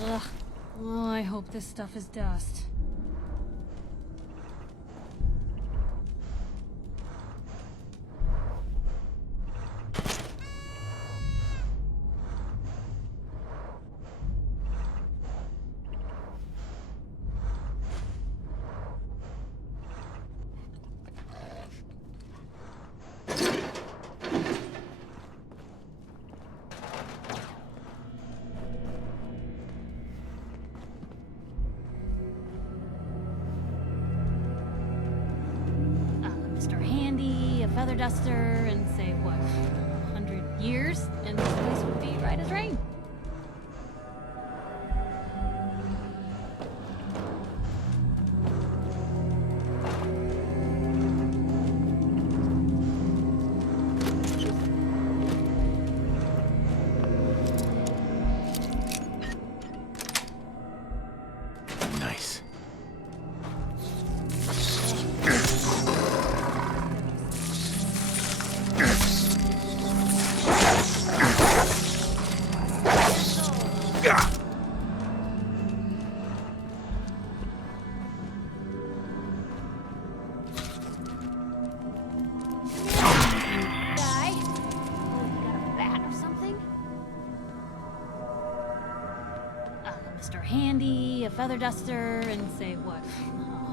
Ugh. Oh, I hope this stuff is dust. Mr. Handy, a feather duster, and say what, 100 years, and this place would be right as rain. Nice. Guy? Oh, you got a bat or something? Mr. Handy, a feather duster, and say what,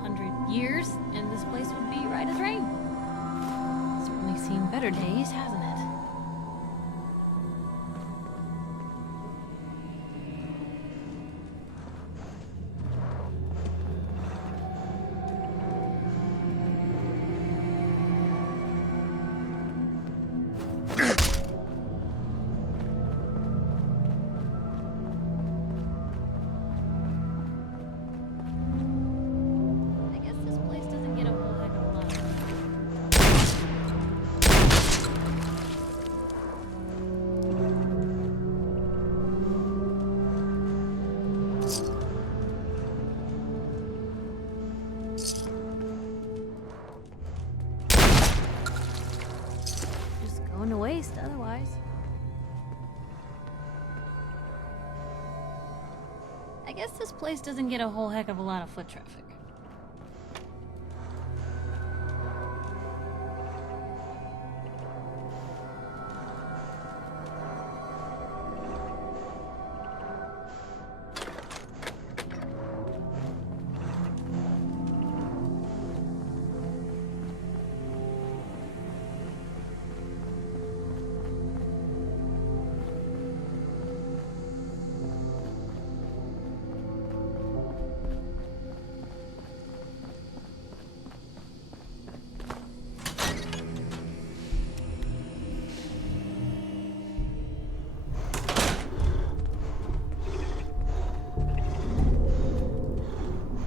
100 years, and this place would be right as rain. Certainly seen better days, hasn't it? I guess this place doesn't get a whole heck of a lot of just going to waste otherwise. I guess this place doesn't get a whole heck of a lot of foot traffic.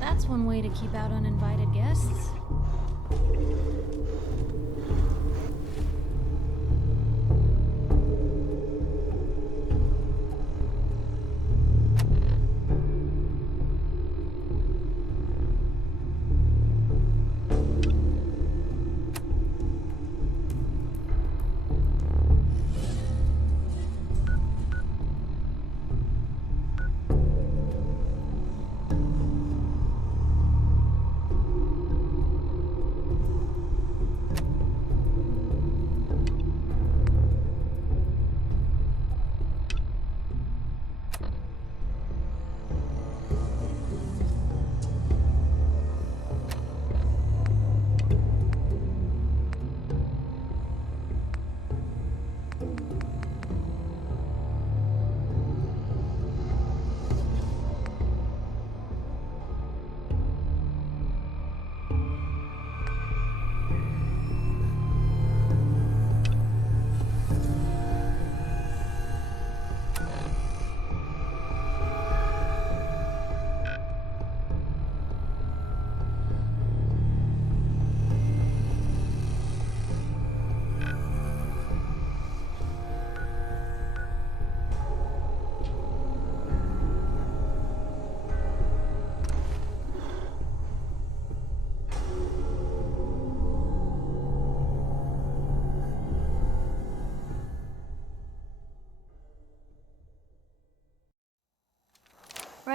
That's one way to keep out uninvited guests.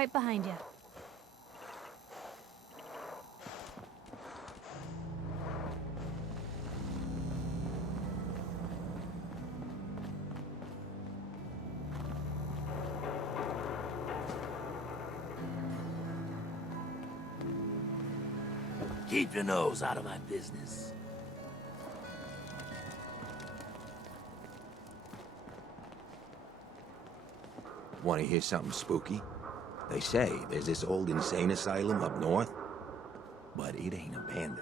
right behind you. Keep your nose out of my business. Want to hear something spooky? They say there's this old insane asylum up north, but it ain't abandoned.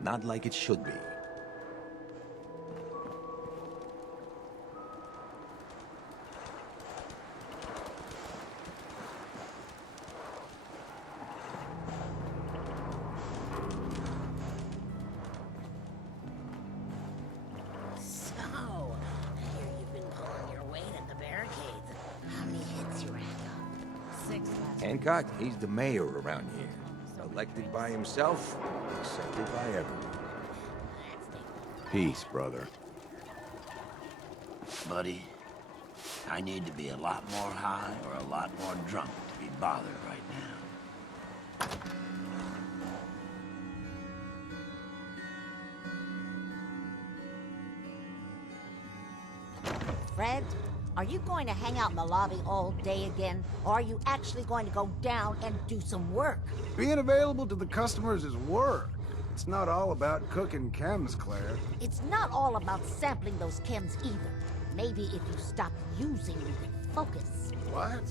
Not like it should be. Hancock, he's the mayor around here. Elected by himself, accepted by everyone. Peace, brother. Buddy, I need to be a lot more high or a lot more drunk to be bothered right now. Fred, are you going to hang out in the lobby all day again, or are you actually going to go down and do some work? Being available to the customers is work. It's not all about cooking chems, Claire. It's not all about sampling those chems either. Maybe if you stop using, you can focus. What?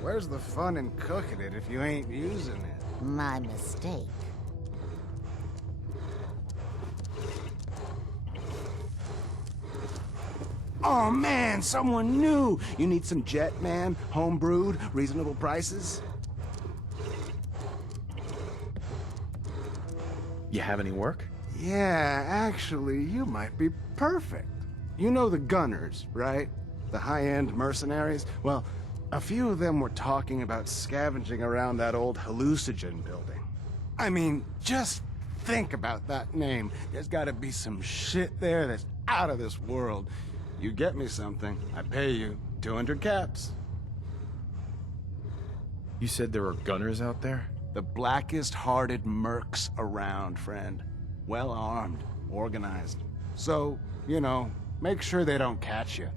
Where's the fun in cooking it if you ain't using it? My mistake. Oh man, someone new! You need some jet, man? Home-brewed, reasonable prices? You have any work? Yeah, actually, you might be perfect. You know the Gunners, right? The high-end mercenaries? Well, a few of them were talking about scavenging around that old hallucinogen building. I mean, just think about that name. There's gotta be some shit there that's out of this world. You get me something, I pay you 200 caps. You said there were gunners out there? The blackest-hearted mercs around, friend. Well-armed, organized. So, you know, make sure they don't catch you.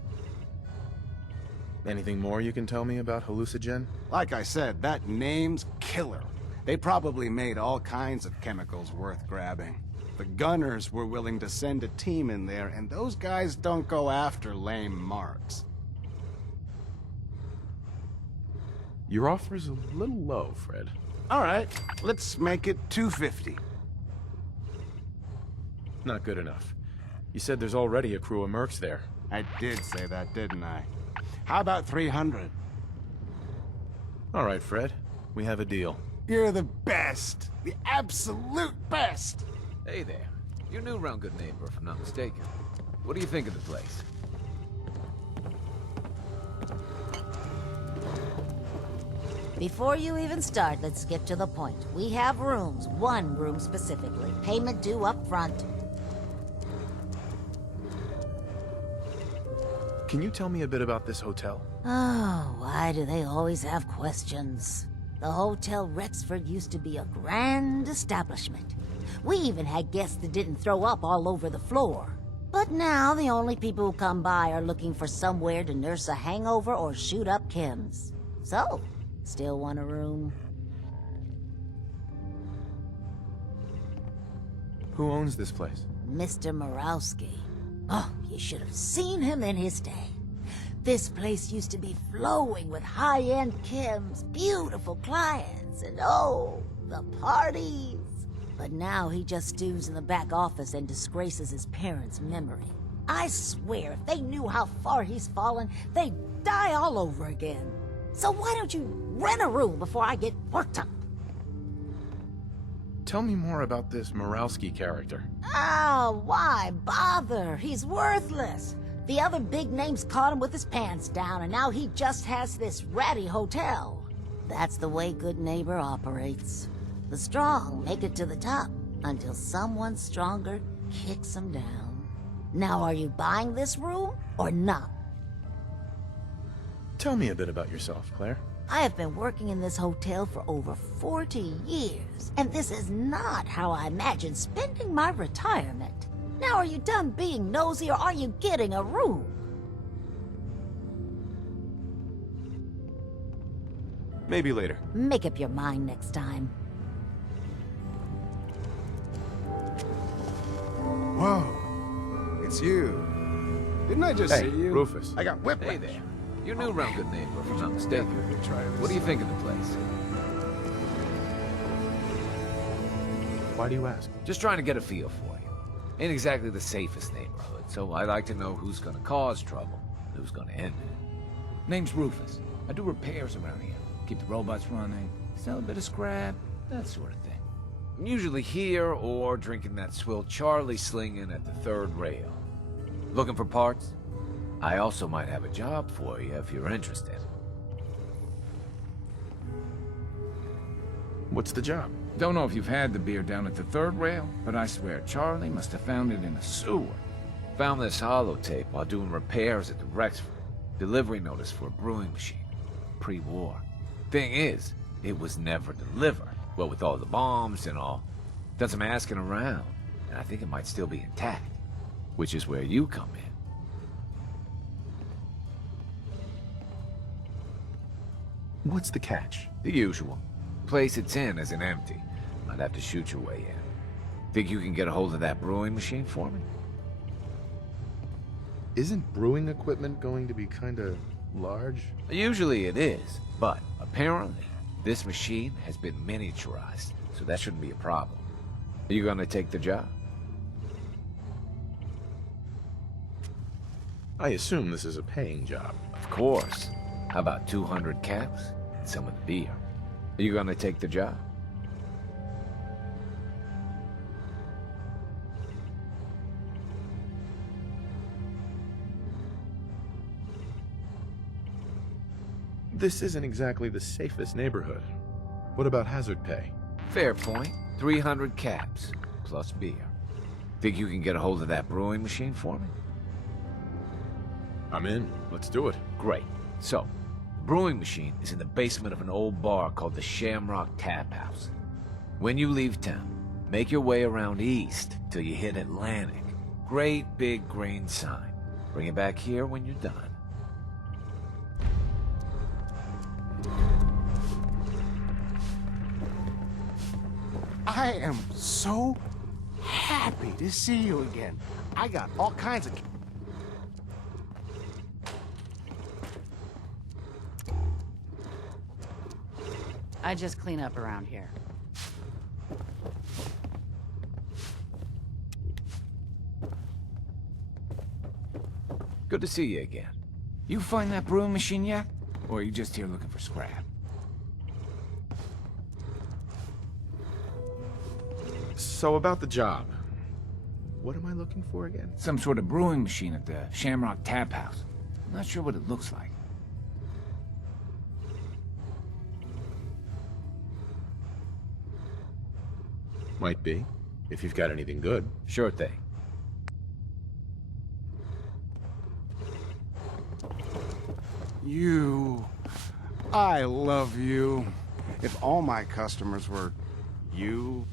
Anything more you can tell me about hallucinogen? Like I said, that name's killer. They probably made all kinds of chemicals worth grabbing. The Gunners were willing to send a team in there, and those guys don't go after lame marks. Your offer's a little low, Fred. All right, let's make it 250. Not good enough. You said there's already a crew of mercs there. I did say that, didn't I? How about 300? All right, Fred. We have a deal. You're the best. The absolute best. Hey there. You're new around Good Neighbor, if I'm not mistaken. What do you think of the place? Before you even start, let's skip to the point. We have rooms, one room specifically. Payment due up front. Can you tell me a bit about this hotel? Oh, why do they always have questions? The Hotel Rexford used to be a grand establishment. We even had guests that didn't throw up all over the floor. But now the only people who come by are looking for somewhere to nurse a hangover or shoot up chems. So, still want a room? Who owns this place? Mr. Morowski. Oh, you should have seen him in his day. This place used to be flowing with high-end chems, beautiful clients, and oh, the parties. But now he just stews in the back office and disgraces his parents' memory. I swear, if they knew how far he's fallen, they'd die all over again. So why don't you rent a room before I get worked up? Tell me more about this Morowski character. Oh, why bother? He's worthless. The other big names caught him with his pants down, and now he just has this ratty hotel. That's the way Good Neighbor operates. The strong make it to the top, until someone stronger kicks them down. Now, are you buying this room, or not? Tell me a bit about yourself, Claire. I have been working in this hotel for over 40 years, and this is not how I imagined spending my retirement. Now are you done being nosy, or are you getting a room? Maybe later. Make up your mind next time. Whoa, it's you. Didn't I just Hey, see you? Rufus. I got whiplash. Hey there. You're new around good neighbor, if I'm not mistaken. What do you think of the place? Why do you ask? Just trying to get a feel for you. Ain't exactly the safest neighborhood, so I like to know who's gonna cause trouble and who's gonna end it. Name's Rufus. I do repairs around here. Keep the robots running, sell a bit of scrap, that sort of thing. I'm usually here or drinking that swill Charlie slinging at the third rail. Looking for parts? I also might have a job for you if you're interested. What's the job? Don't know if you've had the beer down at the third rail, but I swear Charlie must have found it in a sewer. Found this holotape while doing repairs at the Rexford. Delivery notice for a brewing machine. Pre-war. Thing is, it was never delivered. Well, with all the bombs and all. Done some asking around, and I think it might still be intact. Which is where you come in. What's the catch? The usual. Place it's in isn't empty. I'd have to shoot your way in. Think you can get a hold of that brewing machine for me? Isn't brewing equipment going to be kinda large? Usually it is, but apparently this machine has been miniaturized, so that shouldn't be a problem. Are you gonna take the job? I assume this is a paying job. Of course. How about 200 caps and some of the beer? Are you gonna take the job? This isn't exactly the safest neighborhood. What about hazard pay? Fair point. 300 caps, plus beer. Think you can get a hold of that brewing machine for me? I'm in. Let's do it. Great. So, the brewing machine is in the basement of an old bar called the Shamrock Tap House. When you leave town, make your way around east till you hit Atlantic. Great big green sign. Bring it back here when you're done. I am so happy to see you again. I got all kinds of... I just clean up around here. Good to see you again. You find that brewing machine yet? Or are you just here looking for scrap? So about the job. What am I looking for again? Some sort of brewing machine at the Shamrock Tap House. I'm not sure what it looks like. Might be, if you've got anything good. Sure thing. You... I love you. If all my customers were... you...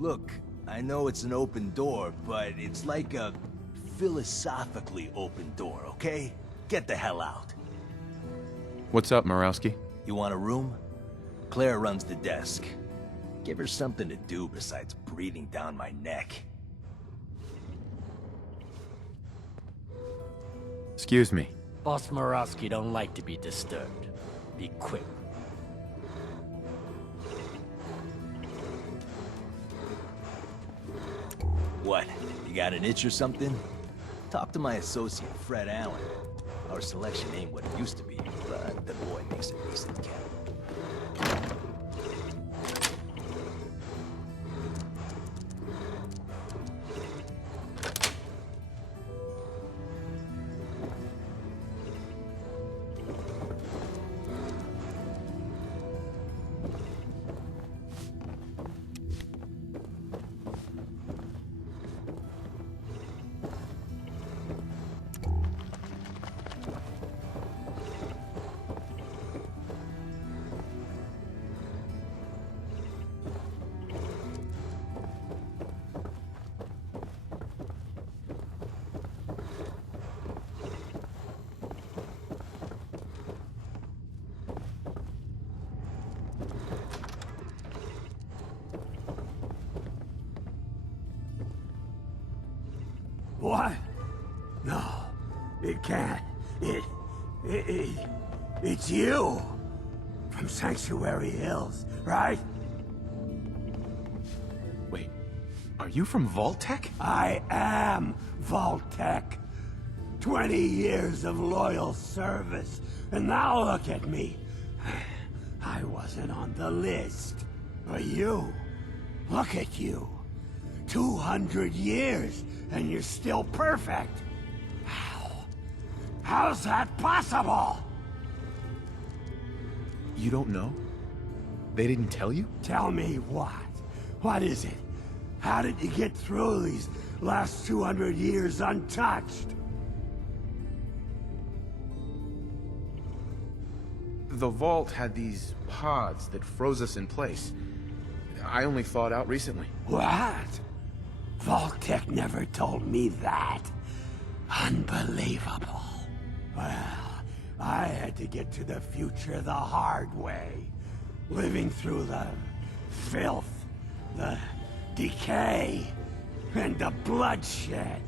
Look, I know it's an open door, but it's like a philosophically open door, okay? Get the hell out. What's up, Morowski? You want a room? Claire runs the desk. Give her something to do besides breathing down my neck. Excuse me. Boss Murawski don't like to be disturbed. Be quick. What? You got an itch or something? Talk to my associate, Fred Allen. Our selection ain't what it used to be, but the boy makes a decent count. What? No, it can't. It's you! From Sanctuary Hills, right? Wait, are you from Vault-Tec? I am Vault-Tec. 20 years of loyal service, and now look at me. I wasn't on the list. But you, look at you. 200 years, and you're still perfect. How's that possible? You don't know? They didn't tell you? Tell me what? What is it? How did you get through these last 200 years untouched? The vault had these pods that froze us in place. I only thawed out recently. What? Vault-Tec never told me that. Unbelievable. Well, I had to get to the future the hard way. Living through the filth, the decay, and the bloodshed.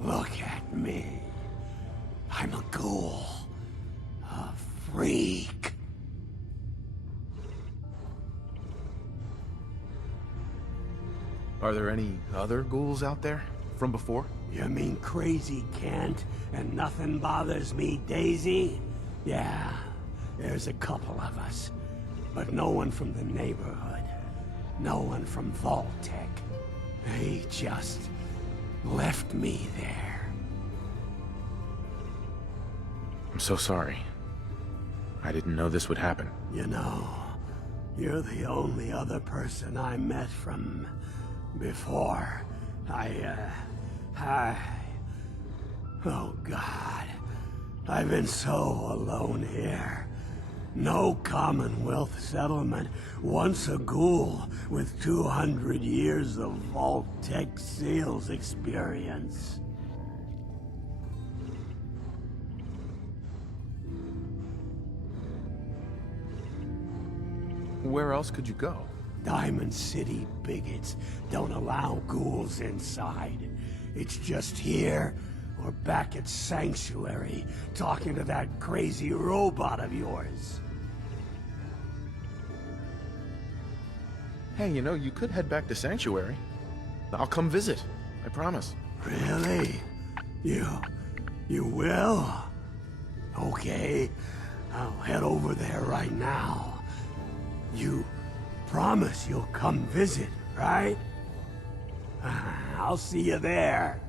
Look at me. I'm a ghoul. A freak. Are there any other ghouls out there from before? You mean Crazy Kent and Nothing Bothers Me Daisy? Yeah, there's a couple of us. But no one from the neighborhood. No one from Vault-Tec. They just left me there. I'm so sorry. I didn't know this would happen. You know, you're the only other person I met from before. Oh God, I've been so alone here. No Commonwealth settlement, once a ghoul with 200 years of Vault-Tec sales experience. Where else could you go? Diamond City bigots don't allow ghouls inside. It's just here or back at Sanctuary talking to that crazy robot of yours. Hey, you know, you could head back to Sanctuary. I'll come visit. I promise. Really? You will? Okay, I'll head over there right now. You promise you'll come visit, right? I'll see you there.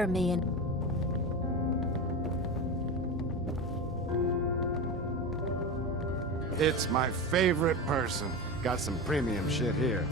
spare me and... It's my favorite person. Got some premium shit here.